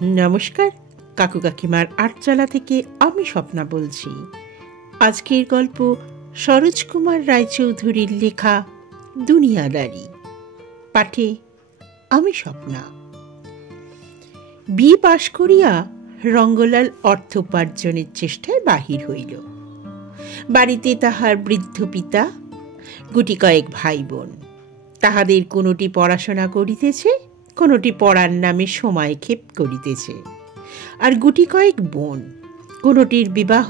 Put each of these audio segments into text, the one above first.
নমস্কার, কাকু কাকিমার আটচালা থেকে আমি স্বপ্না বলছি। আজকের গল্প সরোজ কুমার রায়চৌধুরীর লেখা দুনিয়াদারি। পাঠে আমি স্বপ্না। বি পাশ করিয়া রঙ্গলাল অর্থ উপার্জনের চেষ্টায় বাহির হইল। বাড়িতে তাহার বৃদ্ধ পিতা, গুটি কয়েক ভাই বোন। তাহাদের কোনোটি পড়াশোনা করিতেছে, কোনোটি পড়ার নামে সময় ক্ষেপ করিতেছে। আর গুটি কয়েক বোন, কোনোটির বিবাহ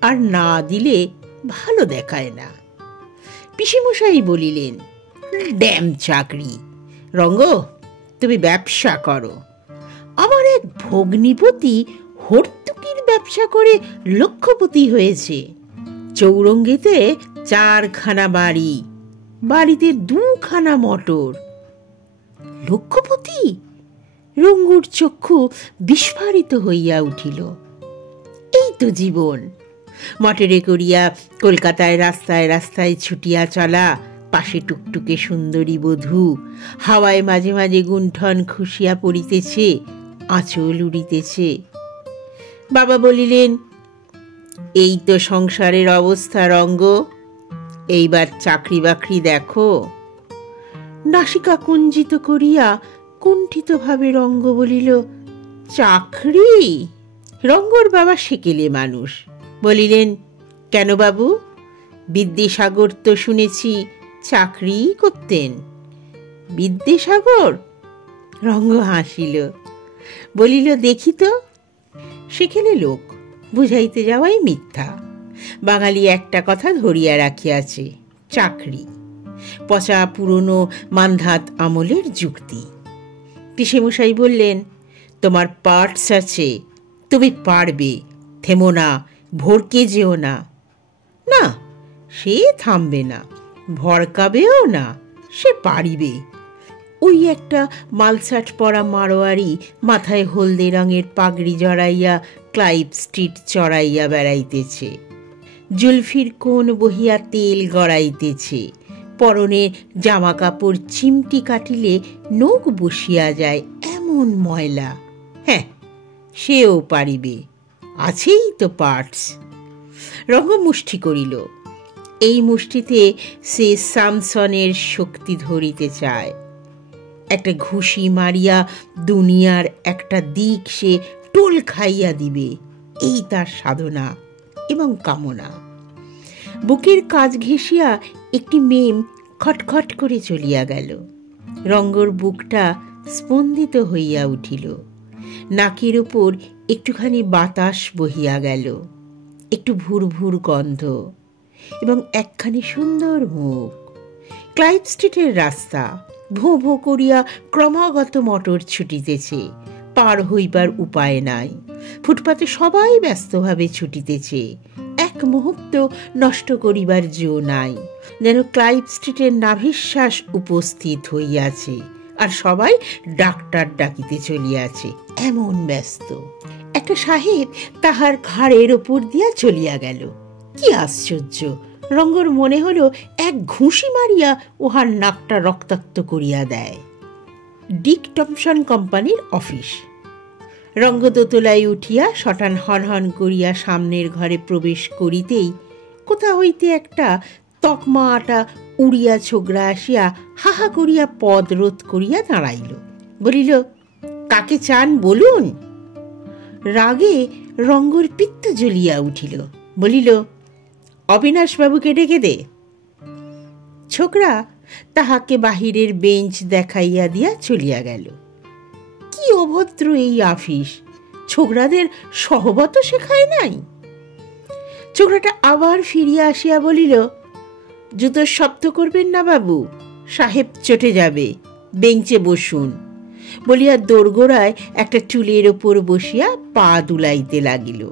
আর না দিলে ভালো দেখায় না। পিসিমশাই বলিলেন, ড্যাম চাকরি, রঙ্গ তুমি ব্যবসা করো। আমার এক ভগ্নিপতি হর্তুকির ব্যবসা করে লক্ষপতি হয়েছে। চৌরঙ্গিতে 4খানা বাড়ি, বাড়িতে 2খানা মোটর। লক্ষপতি? রঙ্গুর চক্ষু বিস্ফারিত হইয়া উঠিল। এই তো জীবন! মোটরে করিয়া কলকাতায় রাস্তায় রাস্তায় ছুটিয়া চলা, পাশে টুকটুকে সুন্দরী বধূ, হাওয়ায় মাঝে মাঝে গুণ্ঠন খুশিয়া পড়িতেছে, আঁচল উড়িতেছে। বাবা বলিলেন, এই তো সংসারের অবস্থা রঙ্গ, এইবার চাকরি বাকরি দেখো। নাসিকা কুঞ্চিত করিয়া কুণ্ঠিতভাবে রঙ্গ বলিল, চাকরি? রঙ্গর বাবা সেকেলে মানুষ, বলিলেন, কেন বাবু, বিদ্যাসাগর তো শুনেছি চাকরি করতেন। বিদ্যাসাগর? রঙ্গ হাসিল, বলিল, দেখি তো। সেকেলে লোক, বুঝাইতে যাওয়াই মিথ্যা। বাঙালি একটা কথা ধরিয়া রাখিয়াছে, চাকরি। পচা পুরনো মান্ধাত আমলের যুক্তি। পিসেমশাই বললেন, তোমার পার্টস আছে, তুমি পারবে, থেমো না, ভরকে যেও না। না, সে থামবে না, ভরকাবেও না, সে পারিবে। ওই একটা মালসাট পরা মারোয়ারি মাথায় হলদে রঙের পাগড়ি জড়াইয়া ক্লাইভ স্ট্রিট চড়াইয়া বেড়াইতেছে। জুলফির কোণ বহিয়া তেল গড়াইতেছে। পরনে জামা কাপড় চিমটি কাটিলে নখ বসিয়া যায় এমন ময়লা। হ্যাঁ, সেও পারিবে, আছেই তো পার্টস। রঙ্গ মুষ্টি করিল। এই মুষ্টিতে সে সামসনের শক্তি ধরিতে চায়। একটা ঘুষি মারিয়া দুনিয়ার একটা দিক সে টোল খাইয়া দিবে, এই তার সাধনা এবং কামনা। বুকের কাজ ঘেঁষিয়া একটি মেম খটখট করে চলিয়া গেল। রঙ্গর বুকটা স্পন্দিত হইয়া উঠিল। নাকের ওপর একটুখানি বাতাস বহিয়া গেল, একটু ভুর ভুর গন্ধ, এবং একখানি সুন্দর মুখ। ক্লাইভ স্ট্রিটের রাস্তা, ভোঁ ভোঁ করিয়া ক্রমাগত মোটর ছুটিতেছে, পার হইবার উপায় নাই। ফুটপাতে সবাই ব্যস্তভাবে ছুটিতেছে, এক মুহূর্ত নষ্ট করিবার জো নাই। যেন ক্লাইভ স্ট্রিটের নাভিশ্বাস উপস্থিত হইয়াছে, আর সবাই ডাক্তার ডাকিতে চলিয়াছে, এমন ব্যস্ত। একটা সাহেব তাহার ঘাড়ের ওপর দিয়া চলিয়া গেল। কি আশ্চর্য! রঙ্গর মনে হলো এক ঘুষি মারিয়া উহার নাকটা রক্তাক্ত করিয়া দেয়। ডিক টমসন কোম্পানির অফিস। রঙ্গ দোতলায় উঠিয়া শটান হনহন করিয়া সামনের ঘরে প্রবেশ করিতেই কোথা হইতে একটা তকমা আটা উড়িয়া ছোগড়া আসিয়া হাহা করিয়া পদ রোধ করিয়া দাঁড়াইল। বলিল, কাকে চান বলুন? রাগে রঙ্গর পিত্ত জ্বলিয়া উঠিল। বলিল, অবিনাশবাবুকে ডেকে দে। ছোকরা তাহাকে বাহিরের বেঞ্চ দেখাইয়া দিয়া চলিয়া গেল। কি অভদ্র এই আফিস! ছোকরাদের সহবত শেখায় নাই। ছোকরাটা আবার ফিরিয়া আসিয়া বলিল, জুতোর শব্দ করবেন না বাবু, সাহেব চটে যাবে, বেঞ্চে বসুন। বলিয়া দোরগোড়ায় একটা চুলের ওপর বসিয়া পা দুলাইতে লাগিল।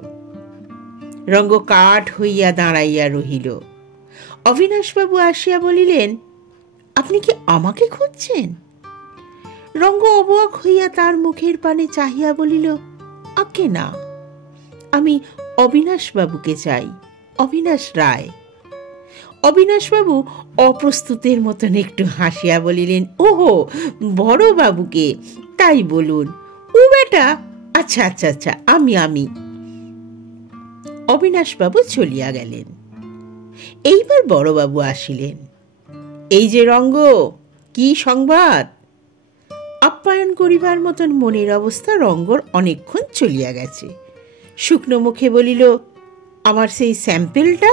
রঙ্গ কাঠ হইয়া দাঁড়াইয়া রহিল। অবিনাশবাবু আসিয়া বলিলেন, আপনি কি আমাকে খুঁজছেন? রঙ্গ অবাক হইয়া তার মুখের পানে চাহিয়া বলিল, আজ্ঞে না, আমি অবিনাশবাবুকে চাই, অবিনাশ রায়। অবিনাশবাবু অপ্রস্তুতের মতন একটু হাসিয়া বলিলেন, ওহো, বড় বাবুকে, তাই বলুন। ও বেটা, আচ্ছা আচ্ছা আচ্ছা, আমি। অবিনাশবাবু চলিয়া গেলেন। এইবার বড়বাবু আসিলেন। এই যে রঙ্গ, কি সংবাদ? আপ্যায়ন করিবার মতন মনের অবস্থা রঙ্গর অনেকক্ষণ চলিয়া গেছে। শুকনো মুখে বলিল, আমার সেই স্যাম্পেলটা?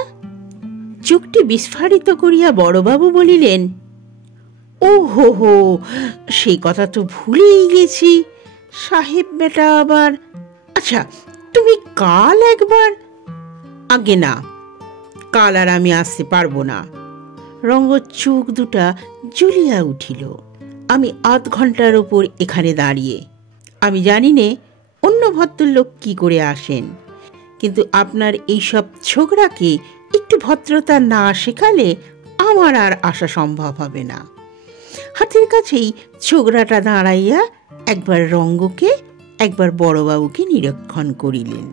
চোখটি বিস্ফারিত করিয়া বড়বাবু বলিলেন, ও হো হো, সেই কথা তো ভুলেই গেছি। সাহেব বেটা আবার। আচ্ছা, তুমি কাল একবার। আগে না, কাল আর আমি আসতে পারবো না। রঙ্গ চোখ দুটা জ্বলিয়া উঠিল। আমি আধ ঘন্টার ওপর এখানে দাঁড়িয়ে। আমি জানি নে অন্য ভদ্রলোক কি করে আসেন, কিন্তু আপনার এইসব ছোকরাকে একটু ভদ্রতা না শেখালে আমার আর আসা সম্ভব হবে না। হাতের কাছেই ছোকরাটা দাঁড়াইয়া একবার রঙ্গকে একবার বড়বাবুকে নিরীক্ষণ করিলেন।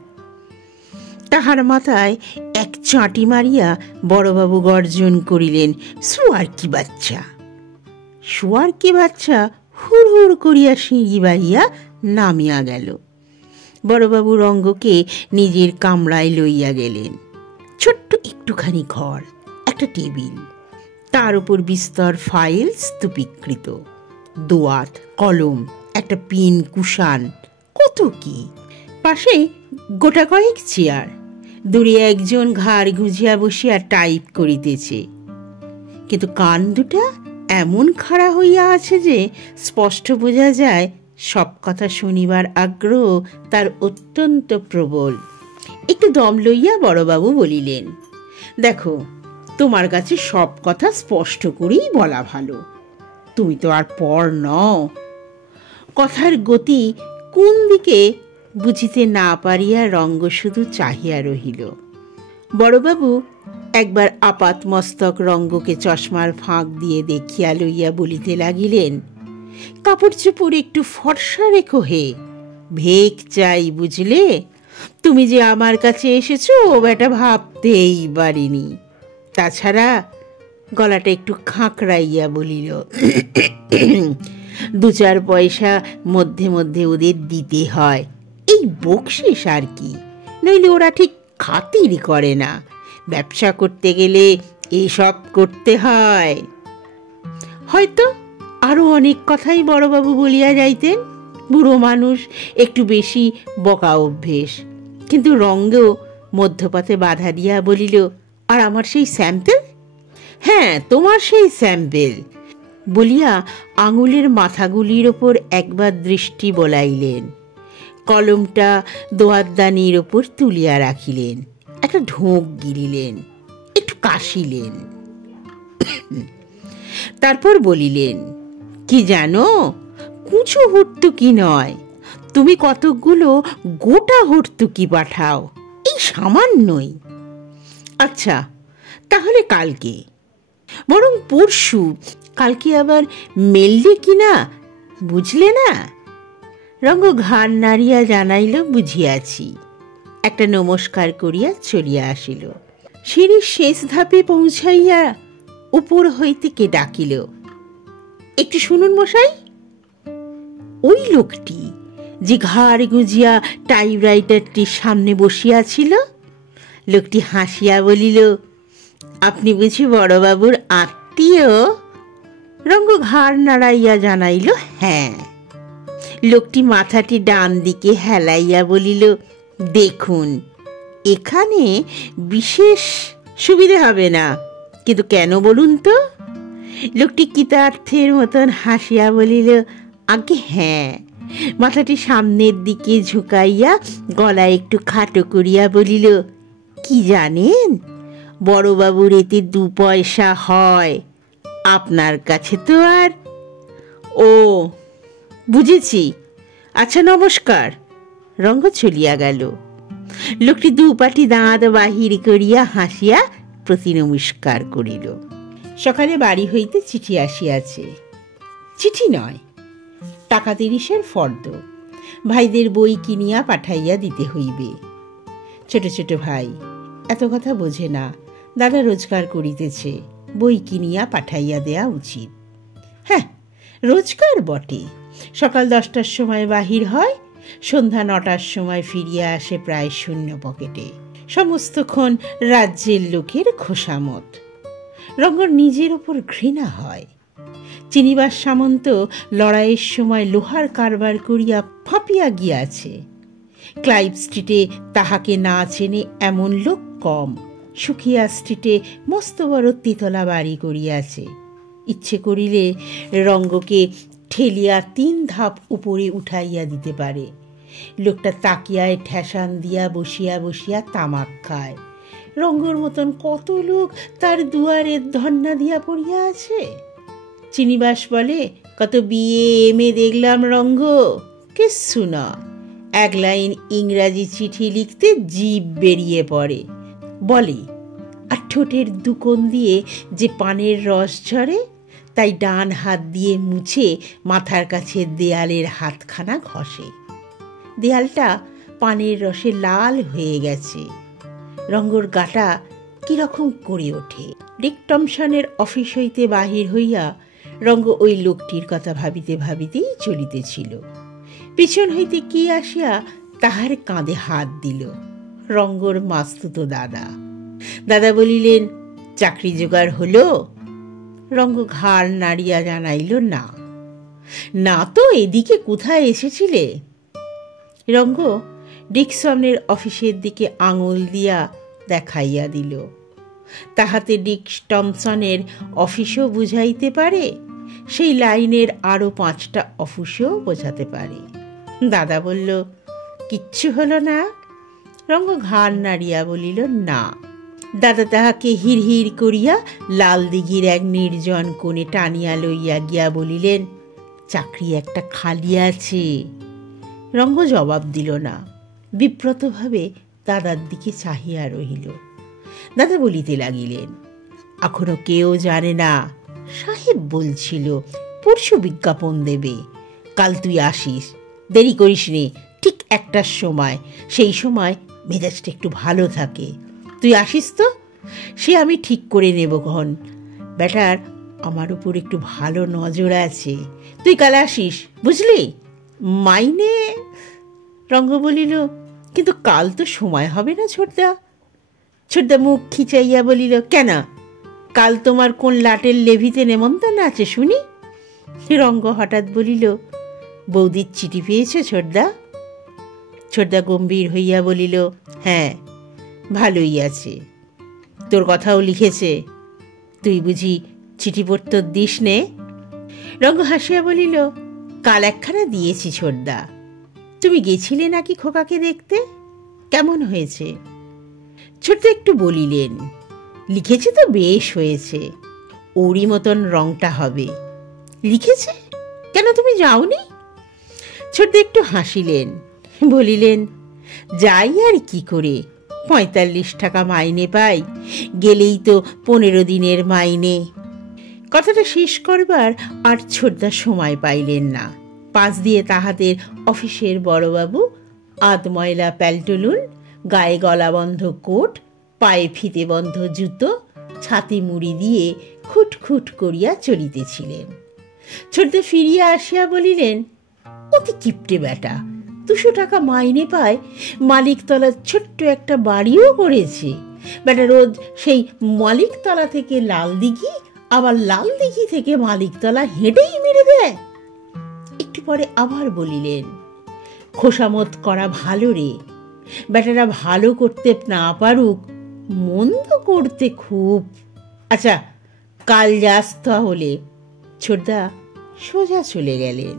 তাহার মাথায় এক চাঁটি মারিয়া বড়বাবু গর্জন করিলেন, শুয়ার কি বাচ্চা! শুয়ার কি বাচ্চা হুড় হুড় করিয়া সিঁড়ি বাহিয়া নামিয়া গেল। বড়বাবু রঙ্গকে নিজের কামরায় লইয়া গেলেন। ছোট্ট একটুখানি ঘর, একটা টেবিল, তার উপর বিস্তর ফাইল স্তূপীকৃত, দোয়াত, কলম, একটা পিন কুশান, কত কি। পাশে গোটা কয়েক চেয়ার, দূরে একজন ঘাড় গুঁজিয়া বসিয়া টাইপ করিতেছে, কিন্তু কান দুটা এমন খাড়া হইয়া আছে যে স্পষ্ট বোঝা যায় সব কথা শুনিবার আগ্রহ তার অত্যন্ত প্রবল। একটু দম লইয়া বড়বাবু বলিলেন, দেখো, তোমার কাছে সব কথা স্পষ্ট করেই বলা ভালো। তুমি তো আর পর নও। কথার গতি কোন দিকে বুঝিতে না পারিয়া রঙ্গ শুধু চাহিয়া রহিল। বড়বাবু একবার আপাত মস্তক রঙ্গকে চশমার ফাঁক দিয়ে দেখিয়া লইয়া বলিতে লাগিলেন, কাপড় চোপড় একটু ফর্সা রেখো হে, ভেক চাই, বুঝলে? তুমি যে আমার কাছে এসেছো বেটা ভাবতেই পারিনি। তাছাড়া গলাটা একটু খাঁকড়াইয়া বলিল, দু চার পয়সা মধ্যে মধ্যে ওদের দিতে হয়, এই বকশিস আর কি, নইলে ওরা ঠিক খাতির করে না। ব্যবসা করতে গেলে এসব করতে হয়। হয়তো আরো অনেক কথাই বড়বাবু বলিয়া যাইতেন। বুড়ো মানুষ, একটু বেশি বকা অভ্যেস। কিন্তু রঙ্গেও মধ্যপথে বাধা দিয়া বলিল, আর আমার সেই স্যাম্পেল? হ্যাঁ, তোমার সেই স্যাম্পেল, বলিয়া আঙুলের মাথাগুলির ওপর একবার দৃষ্টি বোলাইলেন। কলমটা দোয়াতদানির ওপর তুলিয়া রাখিলেন, একটা ঢোক গিলিলেন, একটু কাশিলেন, তারপর বলিলেন, কি জানো, কুচো হর্তুকি নয়, তুমি কতকগুলো গোটা হর্তুকি পাঠাও, এই সামান্যই। আচ্ছা, তাহলে কালকে, বরং পরশু। কালকে আবার মেললে কিনা, বুঝলে না? রঙ্গ ঘাড় নাড়িয়া জানাইল, বুঝিয়াছি। একটা নমস্কার করিয়া চলিয়া আসিল। সিঁড়ির শেষ ধাপে পৌঁছাইয়া উপর হইতে কে ডাকিল, একটু শুনুন মশাই। ওই লোকটি যে ঘাড় গুঁজিয়া টাইপরাইটারটির সামনে বসিয়াছিল। লোকটি হাসিয়া বলিল, আপনি বুঝি বড়বাবুর আত্মীয়? রঙ্গ ঘাড় নাড়াইয়া জানাইল, হ্যাঁ। লোকটি মাথাটি ডান দিকে হেলাইয়া বলিল, দেখুন, এখানে বিশেষ সুবিধে হবে না, কিন্তু কেন বলুন তো? লোকটি কৃতার্থের মতন হাসিয়া বলিল, আগে হ্যাঁ। মাথাটি সামনের দিকে ঝুঁকাইয়া গলা একটু খাটো করিয়া বলিল, কি জানেন, বড়বাবুর এতে 2 পয়সা হয়, আপনার কাছে তো আর। ও, বুঝেছি, আচ্ছা নমস্কার। রঙ্গ চলিয়া গেল। লোকটি 2 পাটি দাঁত বাহির করিয়া হাসিয়া প্রতি নমস্কার করিল। সকালে বাড়ি হইতে চিঠি আসিয়াছে। চিঠি নয়, টাকা 30-এর ফর্দ। ভাইদের বই কিনিয়া পাঠাইয়া দিতে হইবে। ছোট ছোট ভাই, এত কথা বোঝে না, দাদা রোজগার করিতেছে, বই কিনিয়া পাঠাইয়া দেয়া উচিত। হ্যাঁ, রোজগার বটে। সকাল 10টার সময় বাহির হয়, সন্ধ্যা 9টার সময় ফিরিয়া আসে প্রায় শূন্য পকেটে, সমস্তক্ষণ রাজ্যের লোকের খোসামত। রঙ্গর নিজের ওপর ঘৃণা হয়। চিনিবাস সামন্ত লড়াইয়ের সময় লোহার কারবার করিয়া ফাঁপিয়া গিয়াছে। ক্লাইভ স্ট্রিটে তাহাকে না চেনে এমন লোক কম। সুখিয়া স্ট্রিটে মস্ত বড় তিতলা বাড়ি করিয়াছে। ইচ্ছে করিলে রঙ্গকে ঠেলিয়া 3 ধাপ উপরে উঠাইয়া দিতে পারে। লোকটা তাকিয়ায় ঠেসান দিয়া বসিয়া বসিয়া তামাক খায়। রঙ্গর মতন কত লোক তার দুয়ারে ধন্না দিয়া পড়িয়া আছে। চিনিবাস বলে, কত বিয়ে এমএ দেখলাম রঙ্গ, কিচ্ছু না। 1 লাইন ইংরাজি চিঠি লিখতে জিভ বেরিয়ে পড়ে। বলে, আর ঠোঁটের দুকোণ দিয়ে যে পানের রস ঝরে, তাই ডান হাত দিয়ে মুছে মাথার কাছে দেয়ালের হাতখানা ঘষে। দেয়ালটা পানের রসে লাল হয়ে গেছে। রঙ্গর গাটা কিরকম করে ওঠে। ডিক টমসনের অফিস হইতে বাহির হইয়া রঙ্গ ওই লোকটির কথা ভাবিতে ভাবিতেই চলিতেছিল। পিছন হইতে কি আসিয়া তাহার কাঁধে হাত দিল। রঙ্গর মাস্তুতো দাদা। দাদা বলিলেন, চাকরি জোগাড় হলো? রঙ্গ ঘাড় নাড়িয়া জানাইল, না। না তো এদিকে কোথায় এসেছিলে? রঙ্গ ডিকসনের অফিসের দিকে আঙুল দিয়া দেখাইয়া দিল। তাহাতে ডিক টমসনের অফিসও বুঝাইতে পারে, সেই লাইনের আরো 5টা অফিসও বোঝাতে পারে। দাদা বলল, কিচ্ছু হলো না? রঙ্গ ঘাড় নাড়িয়া বলিল, না। দাদা তাহাকে হিড়হিড় করিয়া লাল দিঘির এক নির্জন কোণে টানিয়া লইয়া গিয়া বলিলেন, চাকরি একটা খালি আছে। রঙ্গ জবাব দিল না, বিব্রতভাবে দাদার দিকে চাহিয়া রহিল। দাদা বলিতে লাগিলেন, এখনো কেউ জানে না। সাহেব বলছিল পরশু বিজ্ঞাপন দেবে, কাল তুই আসিস, দেরি করিস নে, ঠিক 1টার সময়। সেই সময় মেজাজটা একটু ভালো থাকে। তুই আসিস তো, সে আমি ঠিক করে নেব ক্ষণ। বেটার আমার উপর একটু ভালো নজর আছে। তুই কাল আসিস, বুঝলি? মাইনে? রঙ্গ বলিল, কিন্তু কাল তো সময় হবে না ছোটদা। ছোটদা মুখ খিচাইয়া বলিল, কেন? কাল তোমার কোন লাটের লেভিতে নেমন্তন্ন আছে শুনি? রঙ্গ হঠাৎ বলিল, বৌদির চিঠি পেয়েছ ছোটদা? ছোটদা গম্ভীর হইয়া বলিল, হ্যাঁ, ভালোই আছে। তোর কথাও লিখেছে। তুই বুঝি চিঠি পড়তে দিস নে? রঙ্গ হাসিয়া বলিল, কাল 1খানা দিয়েছি ছোটদা। তুমি গেছিলে নাকি খোকাকে দেখতে? কেমন হয়েছে? ছোটদা একটু বলিলেন, লিখেছে তো বেশ হয়েছে, ওরই মতন রংটা হবে। লিখেছে? কেন তুমি যাওনি? ছোটদা একটু হাসিলেন, বলিলেন, যাই আর কি করে, 45 টাকা মাইনে পাই, গেলেই তো 15 দিনের মাইনে। কথাটা শেষ করবার আর ছোটদা সময় পাইলেন না। পাশ দিয়ে তাহাদের অফিসের বড়বাবু আধময়লা প্যালটুলুন, গায়ে গলাবন্ধ কোট, পায়ে ফিতেবন্ধ জুতো, ছাতি মুড়ি দিয়ে খুটখুট করিয়া চলিতেছিলেন। ছোটদা ফিরিয়া আসিয়া বলিলেন, অতি কিপটে বেটা, 200 টাকা মাইনে পায়, মালিকতলার ছোট্ট একটা বাড়িও করেছে। বেটা রোজ সেই মালিকতলা থেকে লাল দিঘি, আবার লাল দিঘি থেকে মালিকতলা হেঁটেই মেরে দেয়। একটু পরে আবার বলিলেন, খোসামত করা ভালো রে, বেটারা ভালো করতে না পারুক, মন্দ করতে খুব। আচ্ছা, কাল যাস তাহলে। ছোটদা সোজা চলে গেলেন।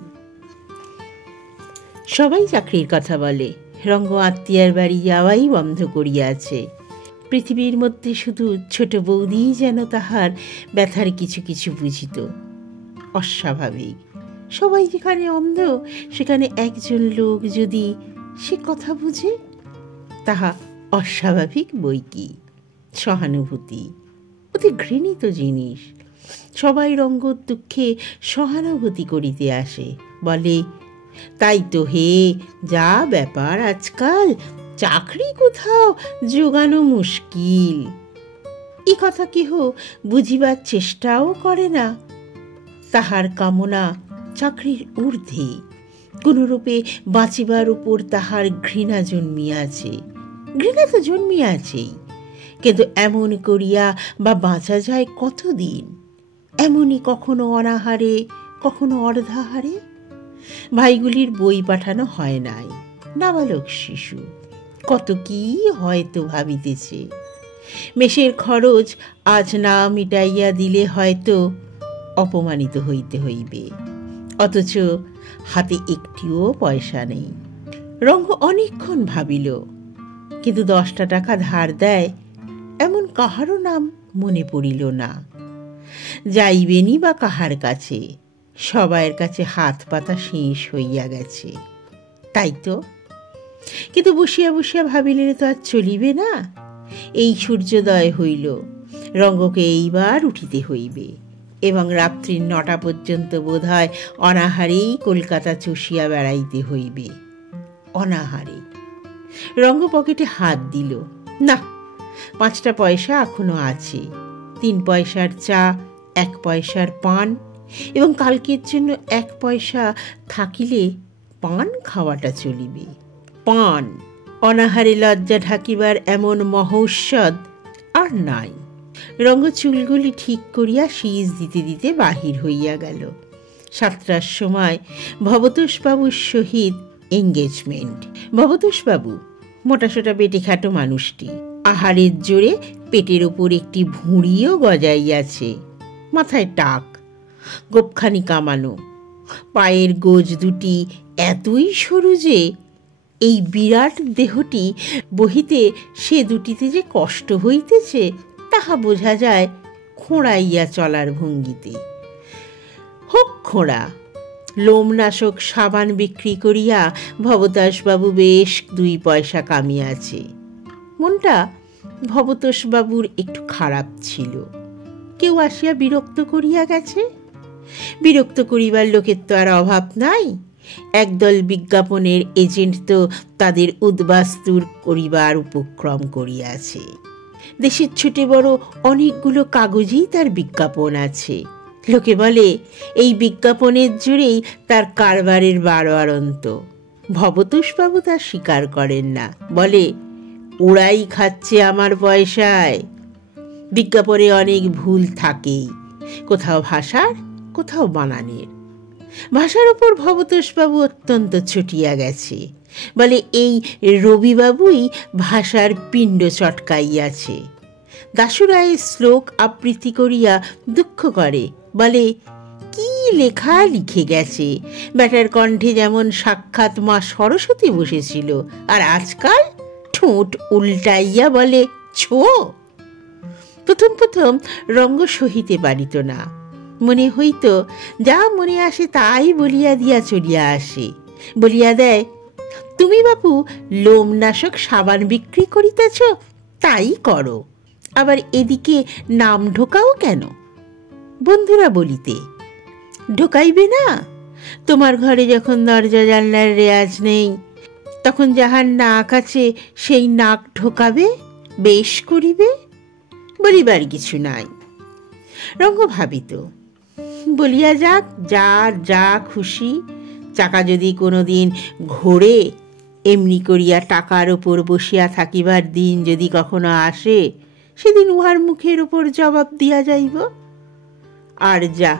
সবাই চাকরির কথা বলে। রঙ্গ আত্মীয়ার বাড়ি যাওয়াই বন্ধ করিয়াছে। পৃথিবীর মধ্যে শুধু ছোট বৌদিই যেন তাহার ব্যথার কিছু কিছু বুঝিত। অস্বাভাবিক। সবাই যেখানে অন্ধ, সেখানে একজন লোক যদি সে কথা বুঝে, তাহা অস্বাভাবিক বই কি। সহানুভূতি অতি ঘৃণিত জিনিস। সবাই রঙ্গর দুঃখে সহানুভূতি করিতে আসে, বলে, তাই তো হে, যা ব্যাপার আজকাল, চাকরি কোথাও জোগানো মুশকিল। এই কথা কেহ বুঝিবার চেষ্টাও করে না। তাহার কামনা চাকরির ঊর্ধ্বে। কোনরূপে বাঁচিবার উপর তাহার ঘৃণা জন্মিয়াছে। ঘৃণা তো জন্মিয়াছেই, কিন্তু এমন করিয়া বা বাঁচা যায় কতদিন? এমনই কখনো অনাহারে, কখনো অর্ধাহারে। ভাইগুলির বই পাঠানো হয় নাই, নাবালক শিশু, কত কি হয়তো ভাবিতেছে। মেসের খরচ আজ না মিটাইয়া দিলে হয়তো অপমানিত হইতে হইবে, অথচ হাতে একটিও পয়সা নেই। রঙ্গ অনেকক্ষণ ভাবিল, কিন্তু 10টা টাকা ধার দেয় এমন কাহারও নাম মনে পড়িল না। যাইবেনি বা কাহার কাছে, সবাইয়ের কাছে হাত পাতা শেষ হইয়া গেছে। তাই তো, কিন্তু বসিয়া বসিয়া ভাবিলে তো আর চলিবে না। এই সূর্যোদয় হইল, রঙ্গকে এইবার উঠিতে হইবে এবং রাত্রি 9টা পর্যন্ত বোধ হয় অনাহারেই কলকাতা চষিয়া বেড়াইতে হইবে। অনাহারে। রঙ্গ পকেটে হাত দিল। না, 5টা পয়সা এখনো আছে। 3 পয়সার চা, 1 পয়সার পান, এবং কালকের জন্য 1 পয়সা থাকিলে পান খাওয়াটা চলিবে। পান, অনাহারে লজ্জা ঢাকিবার এমন মহৌষধ আর নাই। রঙ্গ চুলগুলি ঠিক করিয়া শীষ দিতে দিতে বাহির হইয়া গেল। 7টার সময় ভবতোষবাবুর সহিত এঙ্গেজমেন্ট। ভবতোষবাবু মোটাসোটা বেটেখাটো মানুষটি, আহারের জোরে পেটের ওপর একটি ভুঁড়িও গজাইয়াছে, মাথায় টাক, গোপখানি কামানো, পায়ের গোজ দুটি এতই সরু যে এই বিরাট দেহটি বহিতে সে দুটিতে যে কষ্ট হইতেছে তাহা বোঝা যায় খোঁড়াইয়া চলার ভঙ্গিতে। হোক খোঁড়া। লোমনাশক সাবান বিক্রি করিয়া ভবতোষবাবু বেশ 2 পয়সা কামিয়াছে। মনটা ভবতোষবাবুর একটু খারাপ ছিল। কেউ আসিয়া বিরক্ত করিয়া গেছে। বিরক্ত করিবার লোকের তো আর অভাব নাই। একদল বিজ্ঞাপনের এজেন্ট তো তাদের উদ্বাস্তুর করিবার উপক্রম করিয়াছে। দেশের ছোটে বড় অনেকগুলো কাগজেই তার বিজ্ঞাপন আছে। লোকে বলে এই বিজ্ঞাপনের জোরেই তার কারবারের বাড়ন্ত। ভবতোষবাবু তা স্বীকার করেন না, বলে ওরাই খাচ্ছে আমার পয়সায়। বিজ্ঞাপনে অনেক ভুল থাকেই, কোথাও ভাষার, কোথাও বানানের। ভাষার উপর ভবতোষবাবু অত্যন্ত ছুটিয়া গেছে, বলে এই রবিবাবুই ভাষার পিণ্ড চটকাইয়াছে। দাশুরায়ের শ্লোক আবৃত্তি করিয়া দুঃখ করে, বলে কি লেখা লিখে গেছে, ব্যাটার কণ্ঠে যেমন সাক্ষাৎ মা সরস্বতী বসেছিল, আর আজকাল ঠোঁট উল্টাইয়া বলে ছো। প্রথম প্রথম রঙ্গ সহিতে পারিত না। মনে হইত যা মনে আসে তাই বলিয়া দিয়া চলিয়া আসে। বলিয়া দেয়, তুমি বাপু লোমনাশক সাবান বিক্রি করিতেছ, তাই করো, আবার এদিকে নাম ঢোকাও কেন? বন্ধুরা বলিতে, ঢোকাইবে না? তোমার ঘরে যখন দরজা জানলার রেয়াজ নেই, তখন যাহার নাক আছে সেই নাক ঢোকাবে, বেশ করিবে। বলিবার কিছু নাই। রঙ্গ ভাবিত, বলিয়া যাক, যার যা খুশি। চাকা যদি কোনোদিন ঘোরে, এমনি করিয়া টাকার ওপর বসিয়া থাকিবার দিন যদি কখনো আসে, সেদিন উহার মুখের ওপর জবাব দিয়া যাইব। আর যা,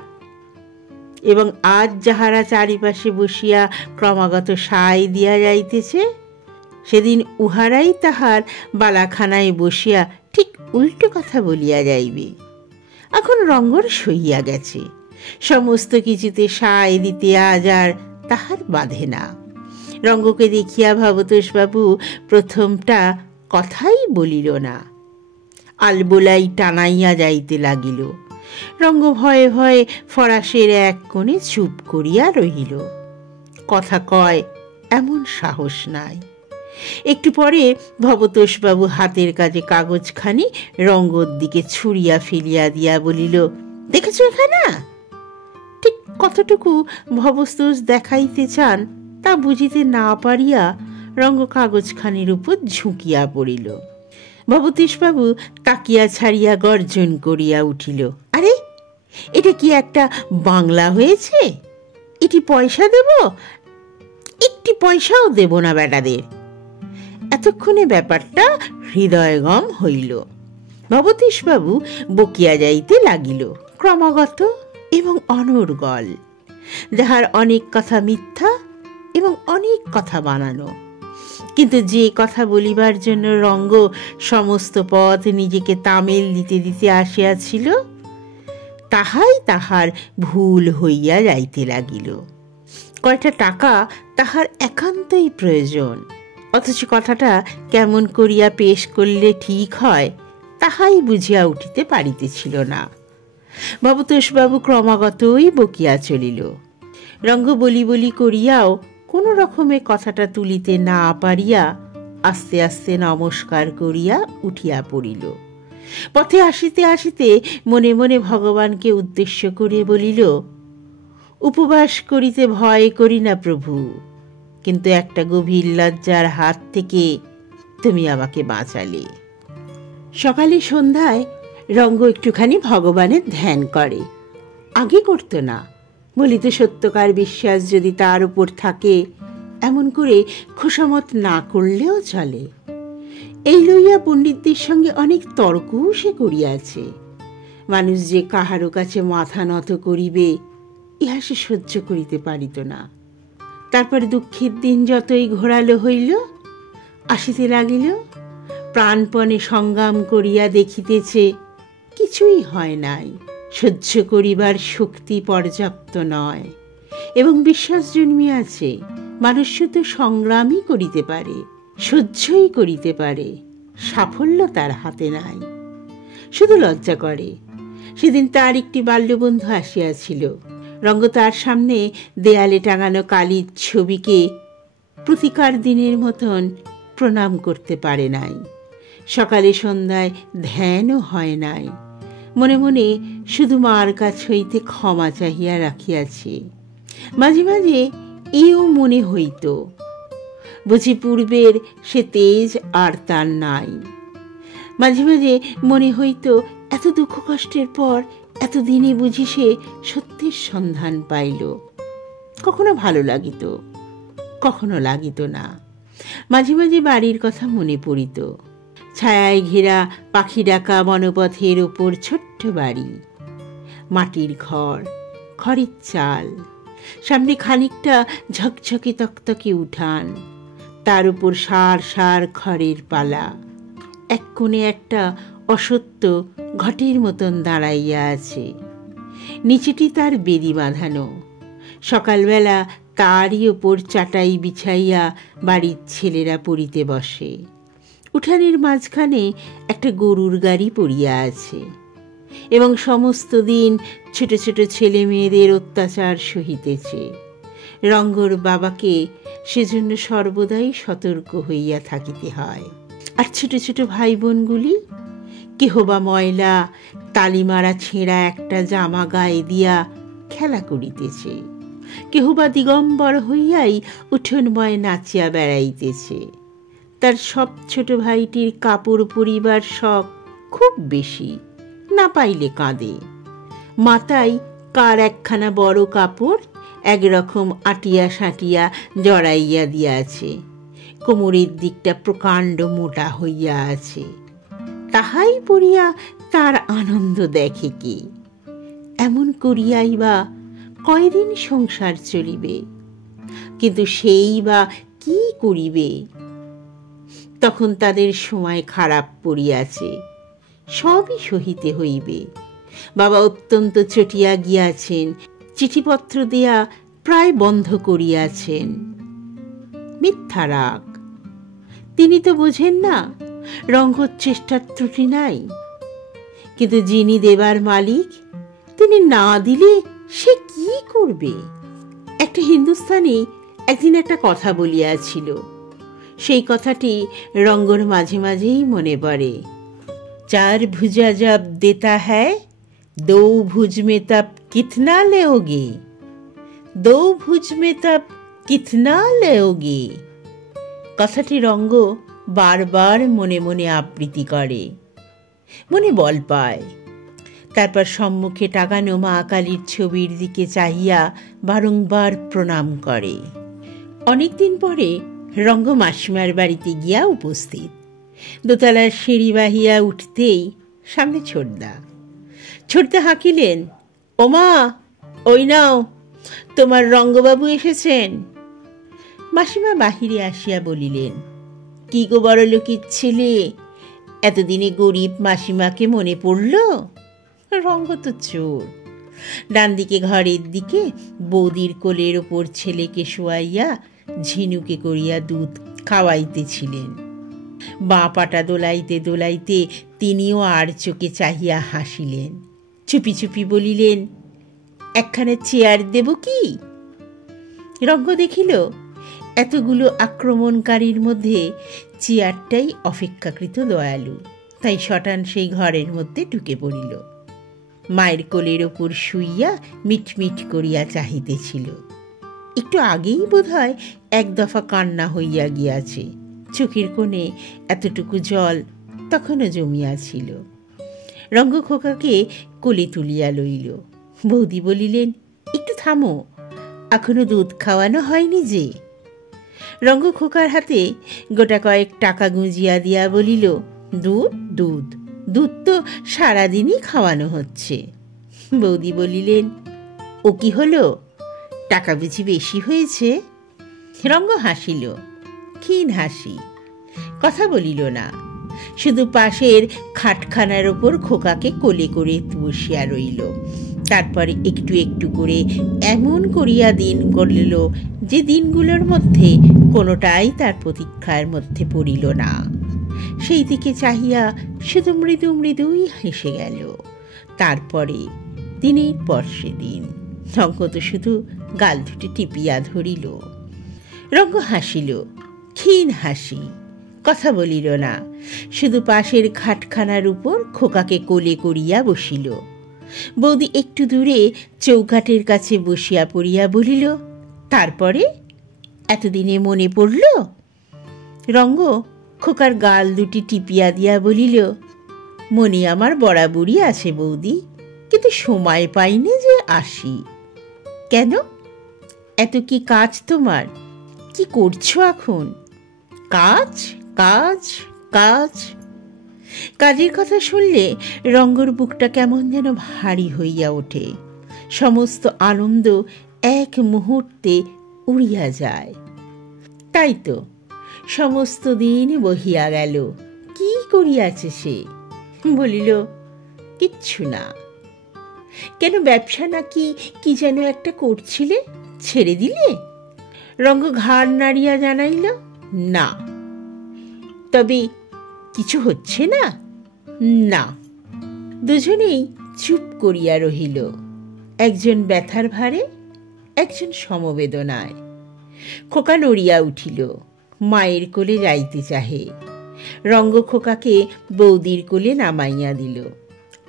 এবং আজ যাহারা চারিপাশে বসিয়া ক্রমাগত সায় দিয়া যাইতেছে, সেদিন উহারাই তাহার বালাখানায় বসিয়া ঠিক উল্টো কথা বলিয়া যাইবে। এখন রঙ্গর সইয়া গেছে, সমস্ত কিছুতে সায় দিতে আজ আর তাহার বাধে না। রঙ্গকে দেখিয়া ভবতোষবাবু প্রথমটা কথাই বলিল না, আলবোলাই টানাইয়া যাইতে লাগিল। রঙ্গ ভয়ে ভয়ে ফরাসের এক কোণে চুপ করিয়া রহিল। কথা কয় এমন সাহস নাই। একটু পরে ভবতোষবাবু হাতের কাজে কাগজখানি রঙ্গর দিকে ছুঁড়িয়া ফেলিয়া দিয়া বলিল, দেখেছ এখানা? ঠিক কতটুকু ভবতোষ দেখাইতে চান তা বুঝিতে না পারিয়া রঙ্গ কাগজখানির উপর ঝুঁকিয়া পড়িল। ভবতোষবাবু তাকিয়া ছাড়িয়া গর্জন করিয়া উঠিল, আরে এটা কি একটা বাংলা হয়েছে? এটি পয়সা দেব একটি পয়সাও দেব না বেটাদের। এতক্ষণে ব্যাপারটা হৃদয়গম হইল। ভবতোষবাবু বকিয়া যাইতে লাগিল, ক্রমাগত এবং অনর্গল, যাহার অনেক কথা মিথ্যা এবং অনেক কথা বানানো। কিন্তু যে কথা বলিবার জন্য রঙ্গ সমস্ত পথ নিজেকে তামেল দিতে দিতে আসিয়াছিল, তাহাই তাহার ভুল হইয়া যাইতে লাগিল। কয়টা টাকা তাহার একান্তই প্রয়োজন, অথচ কথাটা কেমন করিয়া পেশ করলে ঠিক হয় তাহাই বুঝিয়া উঠিতে পারিতেছিল না। ভবতোষবাবু ক্রমাগতই বকিয়া চলিল। রঙ্গ বলি বলি করিয়াও কোনো রকমে কথাটা তুলিতে না পারিয়া আস্তে আস্তে নমস্কার করিয়া উঠিয়া পড়িল। পথে আসিতে আসিতে মনে মনে ভগবানকে উদ্দেশ্য করিয়া বলিল, উপবাস করিতে ভয় করি না প্রভু, কিন্তু একটা গভীর লজ্জার হাত থেকে তুমি আমাকে বাঁচালে। সকালে সন্ধ্যায় রঙ্গ একটুখানি ভগবানের ধ্যান করে। আগে করত না, বলিতে সত্যকার বিশ্বাস যদি তার উপর থাকে এমন করে খোসামত না করলেও চলে। এই লইয়া পণ্ডিতদের সঙ্গে অনেক তর্কও সে করিয়াছে। মানুষ যে কাহারও কাছে মাথা নত করিবে ইহা সে সহ্য করিতে পারিত না। তারপর দুঃখের দিন যতই ঘোরালো হইল, আসিতে লাগিল, প্রাণপণে সংগ্রাম করিয়া দেখিতেছে কিছুই হয় নাই, সহ্য করিবার শক্তি পর্যাপ্ত নয়, এবং বিশ্বাস জন্মিয়াছে মানুষ তো সংগ্রামই করিতে পারে, সহ্যই করিতে পারে, সাফল্য তার হাতে নাই, শুধু লজ্জা করে। সেদিন তার একটি বাল্যবন্ধু আসিয়াছিল। রঙ্গ তার সামনে দেয়ালে টাঙানো কালীর ছবিকে প্রতিকার দিনের মতন প্রণাম করতে পারে নাই। সকালে সন্ধ্যায় ধ্যানও হয় নাই। মনে মনে শুধু মার কাছ হইতে ক্ষমা চাহিয়া রাখিয়াছে। মাঝে মাঝে এও মনে হইত, বুঝি পূর্বের সে তেজ আর তার নাই। মাঝে মাঝে মনে হইত, এত দুঃখ কষ্টের পর এতদিনে বুঝি সে সত্যের সন্ধান পাইল। কখনো ভালো লাগিত, কখনো লাগিত না। মাঝে মাঝে বাড়ির কথা মনে পড়িত। ছায়ায় ঘেরা পাখি ডাকা বনপথের ওপর ছোট্ট বাড়ি, মাটির ঘর, খড়ের চাল, সামনে খানিকটা ঝকঝকে তকতকে উঠান, তার উপর সার সার খড়ের পালা। এক কোণে একটা অসত্য ঘটের মতন দাঁড়াইয়া আছে, নিচেটি তার বেদি বাঁধানো। সকালবেলা তারই ওপর চাটাই বিছাইয়া বাড়ির ছেলেরা পড়িতে বসে। উঠানের মাঝখানে একটা গরুর গাড়ি পড়িয়া আছে, এবং সমস্ত দিন ছোট ছোট ছেলে মেয়েদের অত্যাচার সহিতেছে। রঙ্গর বাবাকে সেজন্য সর্বদাই সতর্ক হইয়া থাকিতে হয়। আর ছোট ছোট ভাই বোনগুলি কেহ বা ময়লা তালিমারা ছেঁড়া একটা জামা গায়ে দিয়া খেলা করিতেছে, কেহ বা দিগম্বর হইয়াই উঠোনময় নাচিয়া বেড়াইতেছে। তার সব ছোট ভাইটির কাপড় পরিবার শখ খুব বেশি, না পাইলে কাঁদে। মাথায় কার একখানা বড় কাপড় একরকম আটিয়া সাটিয়া জড়াইয়া দিয়াছে, কোমরের দিকটা প্রকাণ্ড মোটা হইয়া আছে। তাহাই পড়িয়া তার আনন্দ দেখে কি? এমন করিয়াই বা কয়দিন সংসার চলিবে? কিন্তু সেই বা কি করিবে? তখন তাদের সময় খারাপ পড়িয়াছে, সবই সহিতে হইবে। বাবা অত্যন্ত চটিয়া গিয়াছেন, চিঠিপত্র দেয়া প্রায় বন্ধ করিয়াছেন। মিথ্যা রাগ। তিনি তো বোঝেন না রঙ্গর চেষ্টার ত্রুটি নাই, কিন্তু যিনি দেবার মালিক তিনি না দিলে সে কি করবে? একটা হিন্দুস্তানি একদিন একটা কথা বলিয়াছিল, সেই কথাটি রঙ্গর মাঝে মাঝেই মনে পড়ে। চার ভুজা জব দেতা হ্যায় দো ভুজ মে তব কিতনা লেওগে, দো ভুজ মে তব কিতনা লেওগে। কথাটি রঙ্গ বারবার মনে মনে আবৃত্তি করে, মনে বল পায়। তারপর সম্মুখে টাঙানো মা কালীর ছবির দিকে চাহিয়া বারংবার প্রণাম করে। অনেকদিন পরে রঙ্গ মাসিমার বাড়িতে গিয়া উপস্থিত। দোতলার সিঁড়ি বাহিয়া উঠতেই সামনে ছোটদা। ছোটদা হাঁকিলেন, ওমা, ওই নাও, তোমার রঙ্গবাবু এসেছেন। মাসিমা বাহিরে আসিয়া বলিলেন, কি গো বড় লোকের ছেলে, এতদিনে গরিব মাসিমাকে মনে পড়ল? রঙ্গ তো চোর। ডান দিকে ঘরের দিকে বৌদির কোলের ওপর ছেলেকে শোয়াইয়া ঝিনুকে করিয়া দুধ খাওয়াইতেছিলেন। বাঁ পাটা দোলাইতে দোলাইতে তিনিও আর চোখে চাহিয়া হাসিলেন। চুপি চুপি বলিলেন, একখানা চেয়ার দেব কি? রঙ্গ দেখিল এতগুলো আক্রমণকারীর মধ্যে চেয়ারটাই অপেক্ষাকৃত দয়ালু, তাই শটান সেই ঘরের মধ্যে ঢুকে পড়িল। মায়ের কোলের ওপর শুইয়া মিটমিট করিয়া চাহিতেছিল। একটু আগেই বোধহয় এক দফা কান্না হইয়া গিয়াছে। চোখের কোণে এতটুকু জল তখনও জমিয়াছিল। রঙ্গ খোকাকে কোলে তুলিয়া লইল। বৌদি বলিলেন, একটু থামো, এখনো দুধ খাওয়ানো হয়নি যে। রঙ্গ খোকার হাতে গোটা কয়েক টাকা গুঁজিয়া দিয়া বলিল, দুধ দুধ দুধ তো সারাদিনই খাওয়ানো হচ্ছে। বৌদি বলিলেন, ও কি হলো, টাকা বুঝি বেশি হয়েছে? রঙ্গ হাসিল, ক্ষীণ হাসি, কথা বলিল না, শুধু পাশের খাটখানার ওপর খোকাকে কোলে করে বসিয়া রইল। তারপরে একটু একটু করে এমন করিয়া দিন গড়ল যে দিনগুলোর মধ্যে কোনোটাই তার প্রতীক্ষার মধ্যে পড়িল না। সেই দিকে চাহিয়া শুধু মৃদু মৃদুই হেসে গেল। তারপরে দিনের পর সেদিন রঙ্গ তো শুধু গাল দুটি টিপিয়া ধরিল। রঙ্গ হাসিল, ক্ষীণ হাসি, কথা বলিল না, শুধু পাশের খাটখানার উপর খোকাকে কোলে করিয়া বসিল। বৌদি একটু দূরে চৌকাটের কাছে বসিয়া পড়িয়া বলিল, তারপরে এতদিনে মনে পড়ল? রঙ্গ খোকার গাল দুটি টিপিয়া দিয়া বলিল, মনে আমার বরাবরই আছে বৌদি, কিন্তু সময় পাইনি যে আসি। কেন, এত কি কাজ তোমার? কি করছো এখন? কাজ কাজ কাজ। কাজের কথা শুনলে রঙ্গর বুকটা কেমন যেন ভারী হইয়া ওঠে। সমস্ত আনন্দ এক মুহূর্তে উড়িয়া যায়। তাই তো সমস্ত দিন বহিয়া গেল। কি করিয়াছে সে? বলিল, কিচ্ছু না। কেন, ব্যবসা নাকি কি যেন একটা করছিলে, ছেড়ে দিলে? রঙ্গ ঘাড় নাড়িয়া জানাইল, না। তবে কিছু হচ্ছে না? না। দুজনেই চুপ করিয়া রহিল, একজন ব্যথার ভারে, একজন সমবেদনায়। খোকা নড়িয়া উঠিল, মায়ের কোলে যাইতে চাহে। রঙ্গ খোকাকে বৌদির কোলে নামাইয়া দিল।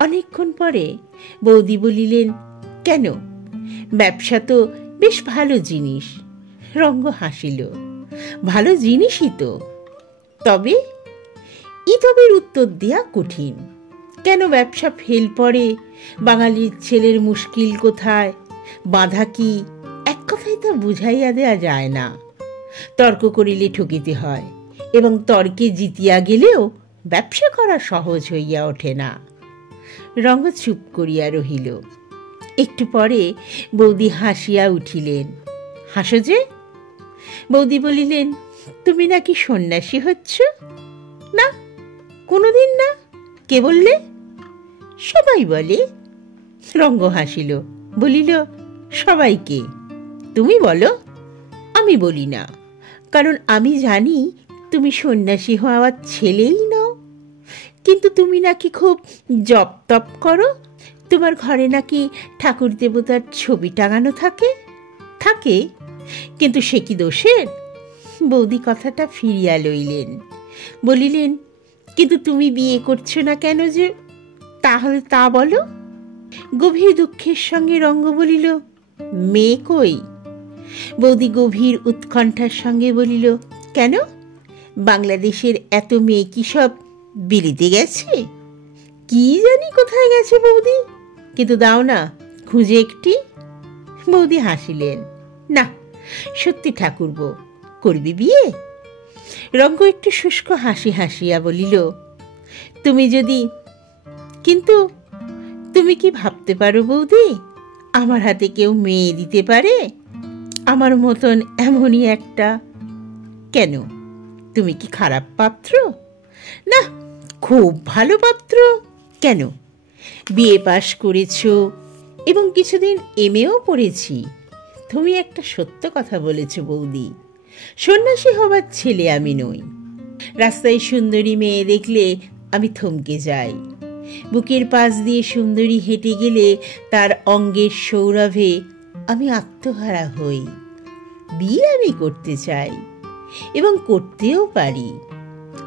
অনেকক্ষণ পরে বৌদি বলিলেন, কেন, ব্যবসা তো বেশ ভালো জিনিস। রঙ্গ হাসিল, ভালো জিনিসই তো, তবে তবের উত্তর দেয়া কঠিন। কেন ব্যবসা ফেল পড়ে, বাঙালির ছেলের মুশকিল কোথায়, বাধা কি, এক কথায় তা বুঝাইয়া দেয়া যায় না। তর্ক করিলে ঠকিতে হয়, এবং তর্কে জিতিয়া গেলেও ব্যবসা করা সহজ হইয়া ওঠে না। রঙ্গ চুপ করিয়া রহিল। একটু পরে বৌদি হাসিয়া উঠিলেন। হাসো যে? বৌদি বলিলেন, তুমি নাকি সন্ন্যাসী হচ্ছ? না, কোনোদিন না। কে বললে? সবাই বলে। রঙ্গ হাসিল, বলিল, সবাইকে? তুমি বলো, আমি বলি না, কারণ আমি জানি তুমি সন্ন্যাসী হওয়ার ছেলেই নও। কিন্তু তুমি নাকি খুব জপ তপ করো, তোমার ঘরে নাকি ঠাকুর দেবতার ছবি টাঙানো থাকে। থাকে, কিন্তু সে কি দোষের? বৌদি কথাটা ফিরিয়া লইলেন, বলিলেন, কিন্তু তুমি বিয়ে করছো না কেন যে? তাহলে তা বলো। গভীর দুঃখের সঙ্গে রঙ্গ বলিল, মেয়ে কই? বৌদি গভীর উৎকণ্ঠার সঙ্গে বলিল, কেন, বাংলাদেশের এত মেয়ে কি সব বিলিতে গেছে? কি জানি কোথায় গেছে বৌদি, কিন্তু দাও না খুঁজে একটি। বৌদি হাসিলেন, না, সত্যি ঠাকুরপো, করবি বিয়ে? রঙ্গ একটু শুষ্ক হাসি হাসিয়া বলিল, তুমি যদি, কিন্তু তুমি কি ভাবতে পারো বৌদি, আমার হাতে কেউ মেয়ে দিতে পারে? আমার মতন এমনই একটা। কেন, তুমি কি খারাপ পাত্র? না, খুব ভালো পাত্র। কেন, বিএ পাশ করেছ এবং কিছুদিন এমএও পড়েছি। তুমি একটা সত্য কথা বলেছ বৌদি, সন্ন্যাসী হবার ছেলে আমি নই। রাস্তায় সুন্দরী মেয়ে দেখলে আমি থমকে যাই। বুকের পাশ দিয়ে সুন্দরী হেঁটে গেলে তার অঙ্গের সৌরভে আমি আত্মহারা হই। বিয়ে আমি করতে চাই এবং করতেও পারি।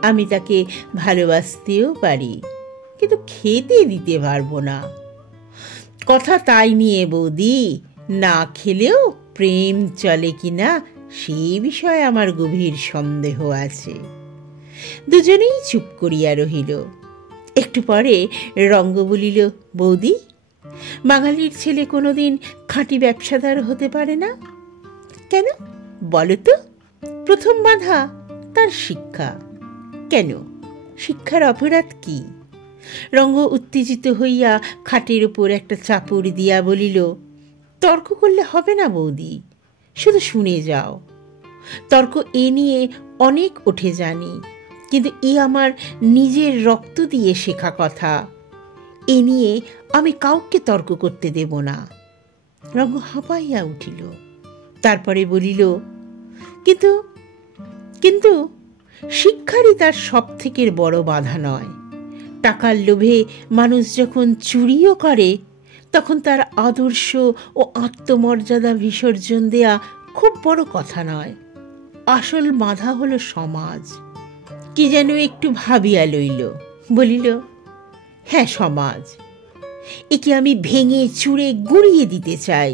আমি তাকে ভালোবাসতেও পারি, কিন্তু খেতে দিতে পারবো না। কথা তাই নিয়ে বৌদি, না খেলেও প্রেম চলে কিনা সেই বিষয়ে আমার গভীর সন্দেহ আছে। দুজনেই চুপ করিয়া রহিল। একটু পরে রঙ্গ বলিল, বৌদি, বাঙালির ছেলে কোনোদিন খাঁটি ব্যবসাদার হতে পারে না কেন বলো তো? প্রথম বাধা তার শিক্ষা। কেন, শিক্ষার অপরাধ কি? রঙ্গ উত্তেজিত হইয়া খাটের উপর একটা চাপড় দিয়া বলিল, তর্ক করলে হবে না বৌদি, শুধু শুনে যাও। তর্ক এ নিয়ে অনেক ওঠে জানি, কিন্তু এ আমার নিজের রক্ত দিয়ে শেখা কথা। এ নিয়ে আমি কাউকে তর্ক করতে দেব না। রঙ্গ হাঁপাইয়া উঠিল। তারপরে বলিল, কিন্তু কিন্তু শিক্ষারই তার সব থেকে বড় বাধা নয়। টাকার লোভে মানুষ যখন চুরিও করে, তখন তার আদর্শ ও আত্মমর্যাদা বিসর্জন দেয়া খুব বড় কথা নয়। আসল বাধা হলো সমাজ। কি যেন একটু ভাবিয়া লইল, বলিল, হ্যাঁ, সমাজ। একে আমি ভেঙে চুরে গুঁড়িয়ে দিতে চাই।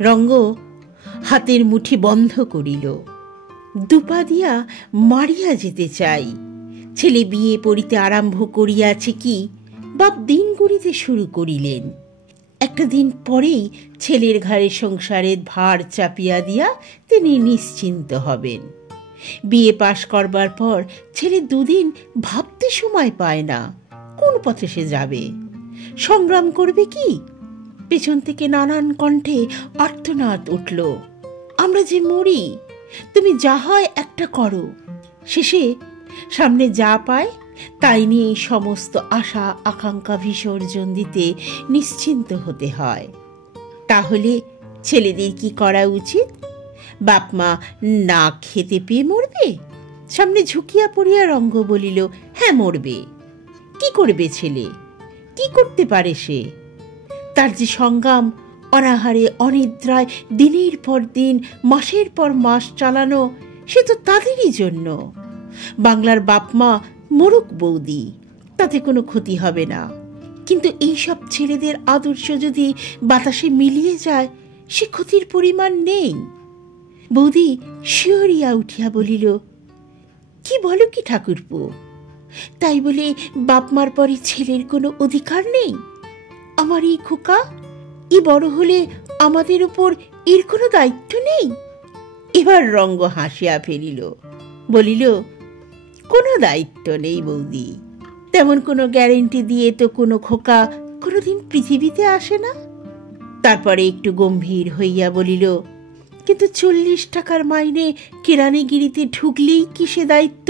রঙ্গ হাতের মুঠি বন্ধ করিল। দুপা দিয়া মারিয়া যেতে চাই। ছেলে বিয়ে পড়িতে আরম্ভ করিয়াছে কি, বাপ দিন গড়িতে শুরু করিলেন। একটা দিন পরেই ছেলের ঘাড়ে সংসারের ভার চাপিয়া দিয়া তিনি নিশ্চিন্ত হবেন। বিয়ে পাশ করবার পর ছেলে দুদিন ভাবতে সময় পায় না কোন পথে সে যাবে, সংগ্রাম করবে কি। পেছন থেকে নানান কণ্ঠে আর্তনাদ উঠল, আমরা যে মরি, তুমি যা হয় একটা করো। শেষে সামনে যা পায় তাই নিয়ে সমস্ত আশা আকাঙ্ক্ষা বিসর্জন দিতে নিশ্চিন্ত হতে হয়। তাহলে ছেলেদের কি করা উচিত? বাপ মা না খেতে পেয়ে মরবে? সামনে ঝুঁকিয়া পড়িয়া রঙ্গ বলিল, হ্যাঁ, মরবে। কি করবে ছেলে? কি করতে পারে সে? তার যে সংগ্রাম, অনাহারে অনিদ্রায় দিনের পর দিন মাসের পর মাস চালানো, সে তো তাদেরই জন্য। বাংলার বাপ মা মরুক বৌদি, তাতে কোনো ক্ষতি হবে না। কিন্তু এইসব ছেলেদের আদর্শ যদি বাতাসে মিলিয়ে যায়, সে ক্ষতির পরিমাণ নেই। বৌদি শিহরিয়া উঠিয়া বলিল, কি বলো কি ঠাকুরপো? তাই বলে বাপমার পরে ছেলের কোনো অধিকার নেই? আমার এই খোকা, ই বড় হলে আমাদের উপর এর কোনো দায়িত্ব নেই? এবার রঙ্গ হাসিয়া ফেলিল, বলিল, কোনো দায়িত্ব নেই বৌদি। তেমন কোনো গ্যারেন্টি দিয়ে তো কোনো খোকা কোনোদিন পৃথিবীতে আসে না। তারপরে একটু গম্ভীর হইয়া বলিল, কিন্তু 40 টাকার মাইনে কেরানিগিরিতে ঢুকলেই কি সে দায়িত্ব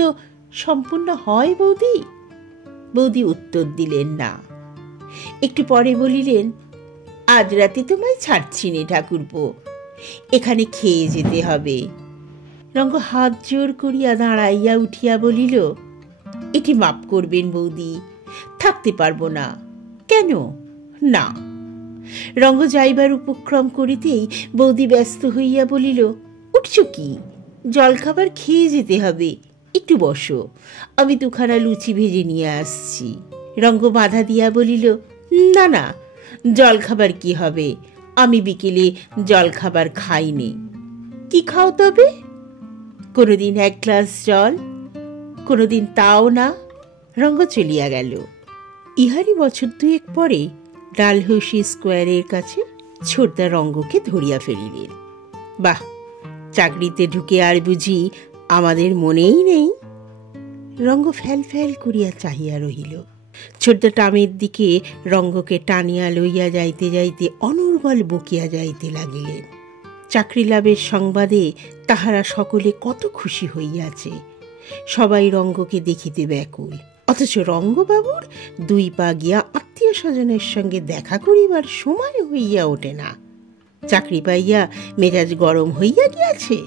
সম্পূর্ণ হয় বৌদি? বৌদি উত্তর দিলেন না। একটু পরে বলিলেন, আজ রাতে তোমায় ছাড়ছি নে ঠাকুরপো, এখানে খেয়ে যেতে হবে। রঙ্গ হাত জোর করিয়া দাঁড়াইয়া উঠিয়া বলিল, এটি মাপ করবেন বৌদি, থাকতে পারবো না। কেন না? রঙ্গ যাইবার উপক্রম করিতেই বৌদি ব্যস্ত হইয়া বলিল, উঠছ কি? জলখাবার খেয়ে যেতে হবে, একটু বসো, আমি 2খানা লুচি ভেজে নিয়ে আসছি। রঙ্গ বাধা দিয়া বলিল, না না, জলখাবার কি হবে, আমি বিকেলে জলখাবার খাইনি। কি খাও তবে? কোনোদিন 1 গ্লাস জল, কোনোদিন তাও না। রঙ্গ চলিয়া গেল। ইহারই বছর 2 পরে ডালহৌসি স্কোয়ারের কাছে ছোটদা রঙ্গকে ধরিয়া ফেলিলেন। বাহ, চাকরিতে ঢুকে আর বুঝি আমাদের মনেই নেই? রঙ্গ ফ্যাল ফ্যাল করিয়া চাহিয়া রহিল। ছোট্ট টামের দিকে রঙ্গকে টানিয়া লইয়া যাইতে যাইতে অনর্গল বকিয়া যাইতে লাগিলেন। চাকরি লাভের সংবাদে তাহারা সকলে কত খুশি হইয়াছে। সবাই রঙ্গকে দেখিতে ব্যাকুল, অথচ রঙ্গবাবুর 2 পা গিয়া আত্মীয় স্বজনের সঙ্গে দেখা করিবার সময় হইয়া ওঠে না। চাকরি পাইয়া মেজাজ গরম হইয়া গিয়াছে।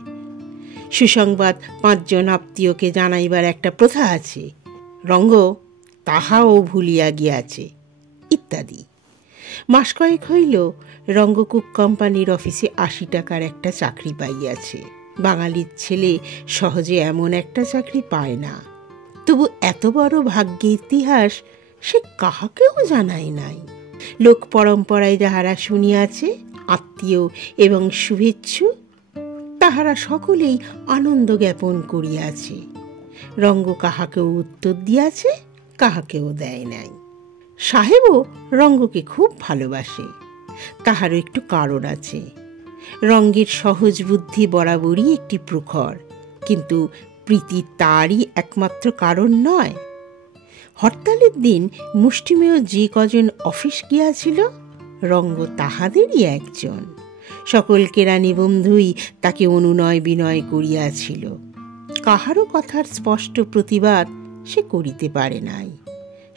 সুসংবাদ 5 জন আত্মীয়কে জানাইবার একটা প্রথা আছে, রঙ্গ তাহাও ভুলিয়া গিয়াছে, ইত্যাদি। মাস কয়েক হইল রঙ্গ কুক কোম্পানির অফিসে 80 টাকার একটা চাকরি পাইয়াছে। বাঙালির ছেলে সহজে এমন একটা চাকরি পায় না। তবু এত বড় ভাগ্যের ইতিহাস সে কাহাকেও জানায় নাই। লোক পরম্পরায় যাহারা শুনিয়াছে, আত্মীয় এবং শুভেচ্ছু, তাহারা সকলেই আনন্দ জ্ঞাপন করিয়াছে। রঙ্গ কাহাকেও উত্তর দিয়াছে, কাহাকেও দেয় নাই। সাহেবও রঙ্গকে খুব ভালোবাসে। তাহারও একটু কারণ আছে। রঙ্গের সহজ বুদ্ধি বরাবরই একটি প্রখর, কিন্তু প্রীতি তারই একমাত্র কারণ নয়। হরতালের দিন মুষ্টিমেয় যে কজন অফিস গিয়াছিল, রঙ্গ তাহাদেরই একজন। সকল কেরানি বন্ধুই তাকে অনুনয় বিনয় করিয়াছিল। কাহারও কথার স্পষ্ট প্রতিবাদ সে করিতে পারে নাই।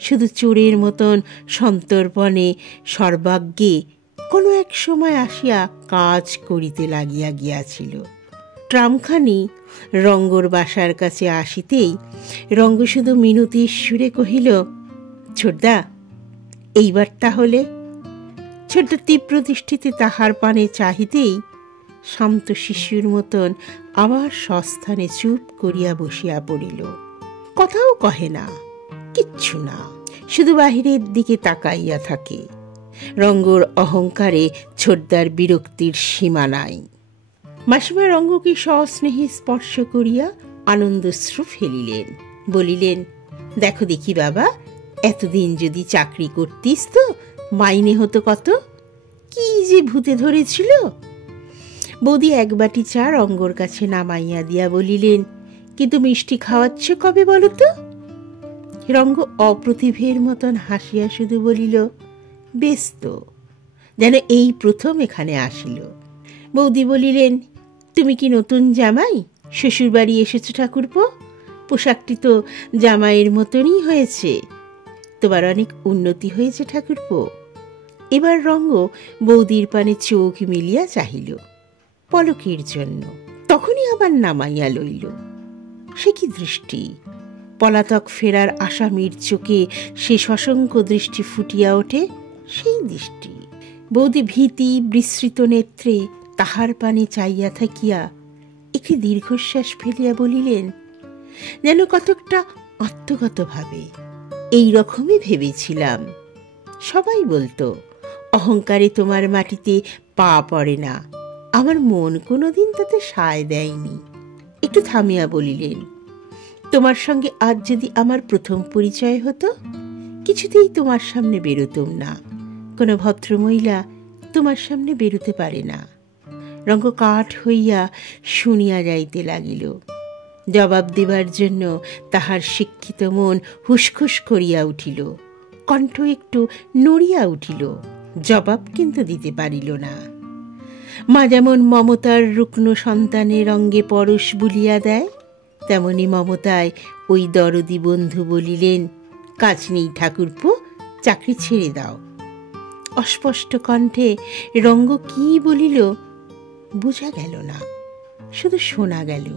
শুধু চোরের মতন সন্তর্পণে সর্বাগ্যে কোনো এক সময় আসিয়া কাজ করিতে লাগিয়া গিয়াছিল। ট্রামখানি রঙ্গর বাসার কাছে আসিতেই রঙ্গ শুধু মিনতির সুরে কহিল, ছোটদা, এইবার তাহলে? ছোট্ট তীব্র দৃষ্টিতে তাহার পানে চাহিতেই শান্ত শিশুর মতন আবার সস্থানে চুপ করিয়া বসিয়া পড়িল। কথাও কহে না, কিচ্ছু না, শুধু বাহিরের দিকে তাকাইয়া থাকে। রঙ্গর অহংকারে ছোটদার বিরক্তির সীমা নাই। মাসিমা রঙ্গকে সস্নেহে স্পর্শ করিয়া আনন্দশ্রু ফেলিলেন, বলিলেন, দেখো দেখি বাবা, এতদিন যদি চাকরি করতিস তো মাইনে হতো কত। কি যে ভূতে ধরেছিল। বৌদি 1 বাটি চা রঙ্গর কাছে নামাইয়া দিয়া বলিলেন, কিন্তু মিষ্টি খাওয়াচ্ছ কবে বলো তো? রঙ্গ অপ্রতিভের মতন হাসিয়া শুধু বলিল, বেশ তো, যেন এই প্রথম এখানে আসিল। বৌদি বলিলেন, তুমি কি নতুন জামাই? শ্বশুর বাড়ি এসেছ ঠাকুরপো? পোশাকটি তো জামাইয়ের মতনই হয়েছে। তোমার অনেক উন্নতি হয়েছে ঠাকুরপো। এবার রঙ্গ বৌদির পানে চোখ মিলিয়া চাহিল পলকের জন্য, তখনই আবার নামাইয়া লইল। সে কি দৃষ্টি! পলাতক ফেরার আসামির চোখে সে সশঙ্ক দৃষ্টি ফুটিয়া ওঠে, সেই দৃষ্টি। বৌদি ভীতি বিস্মৃত নেত্রে তাহার পানে চাইয়া থাকিয়া একটি দীর্ঘশ্বাস ফেলিয়া বলিলেন, যেন কতকটা আত্মগতভাবে, এই রকমই ভেবেছিলাম। সবাই বলতো অহংকারে তোমার মাটিতে পা পড়ে না। আমার মন কোনোদিন তাতে সায় দেয়নি। একটু থামিয়া বলিলেন, তোমার সঙ্গে আজ যদি আমার প্রথম পরিচয় হতো, কিছুতেই তোমার সামনে বেরোতুম না। কোনো ভদ্রমহিলা তোমার সামনে বেরোতে পারে না। রঙ্গ কাঠ হইয়া শুনিয়া যাইতে লাগিল। জবাব দেবার জন্য তাহার শিক্ষিত মন হুসখুস করিয়া উঠিল, কণ্ঠ একটু নড়িয়া উঠিল, জবাব কিন্তু দিতে পারিল না। মা যেমন মমতার রুগ্ন সন্তানের অঙ্গে পরশ বুলিয়া দেয়, তেমনি মমতায় ওই দরদি বন্ধু বলিলেন, কাজ নেই ঠাকুরপো, চাকরি ছেড়ে দাও। অস্পষ্ট কণ্ঠে রঙ্গ কি বলিল বোঝা গেল না, শুধু শোনা গেল,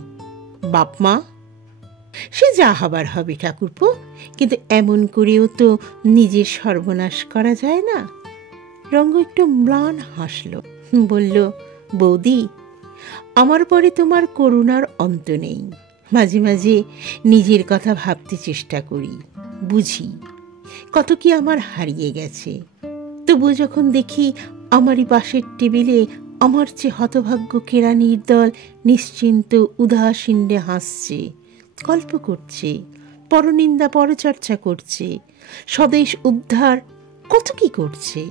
বাপমা। সে যা হবার হবে ঠাকুরপো, কিন্তু এমন করেও তো নিজের সর্বনাশ করা যায় না। রঙ্গ একটু ম্লান হাসল, বলল, বৌদি, আমার পরে তোমার করুণার অন্ত নেই। মাঝে মাঝে নিজের কথা ভাবতে চেষ্টা করি, বুঝি কত কি আমার হারিয়ে গেছে। তবু যখন দেখি আমারই পাশের টেবিলে আমার চেয়ে হতভাগ্য কেরানির দল নিশ্চিন্ত উদাসীন্যে হাসছে, গল্প করছে, পরনিন্দা পরচর্চা করছে, স্বদেশ উদ্ধার কত কি করছে,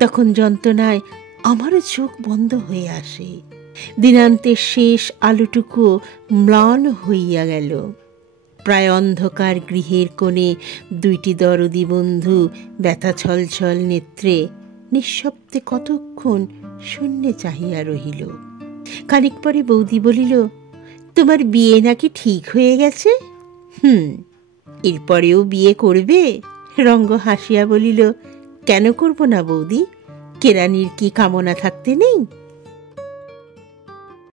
তখন যন্ত্রণায় আমারও চোখ বন্ধ হয়ে আসে। দিনান্তের শেষ আলোটুকু ম্লান হইয়া গেল। প্রায় অন্ধকার গৃহের কোণে দুইটি দরদি বন্ধু ব্যথা ছলছল নেত্রে নিঃশব্দে কতক্ষণ শূন্যে চাহিয়া রহিল। খানিক পরে বৌদি বলিল, তোমার বিয়ে নাকি ঠিক হয়ে গেছে? এরপরেও বিয়ে করবে? রঙ্গ হাসিয়া বলিল, কেন করব না বৌদি, কেরানির কি কামনা থাকতে নেই?